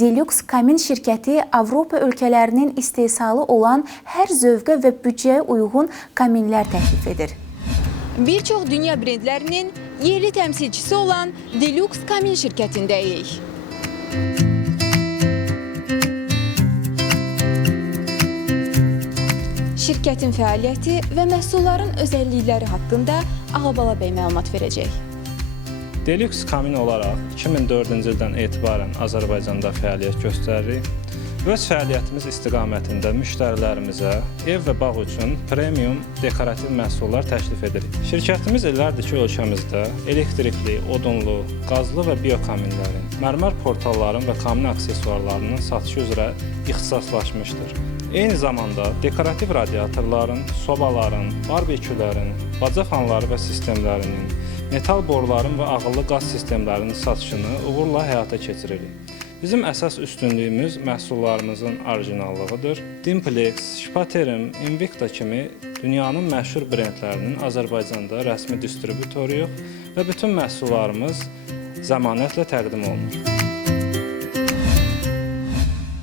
Deluxe Kamin şirkəti Avropa ölkələrinin istehsalı olan hər zövqə və büdcəyə uyğun kaminlər təklif edir. Bir çox dünya brendlərinin yerli təmsilçisi olan Deluxe Kamin şirkətindəyik. Şirkətin fəaliyyəti və məhsulların özəllikləri haqqında Ağabala bəy məlumat verəcək. Deluxe Kamin olaraq 2004-cü ildən etibarən Azərbaycanda fəaliyyət göstəririk. Öz fəaliyyətimiz istiqamətində müştərilərimizə ev və bağ üçün premium dekorativ məhsullar təklif edirik. Şirkətimiz illərdir ki, ölkəmizdə elektrikli, odunlu, qazlı və biokaminlərin, mərmər portalların və kamin aksesuarlarının satışı üzrə ixtisaslaşmışdır. Eyni zamanda dekorativ radiatorların, sobaların, barbekülərin, baca fanları və sistemlərinin, metal boruların və ağıllı qaz sistemlərinin satışını uğurla həyata keçiririk. Bizim əsas üstünlüyümüz məhsullarımızın orijinallığıdır. Dimplex, Spaterim, Invicta kimi dünyanın məşhur brendlərinin Azərbaycanda rəsmi distributoruyuq və bütün məhsullarımız zəmanətlə təqdim olunur.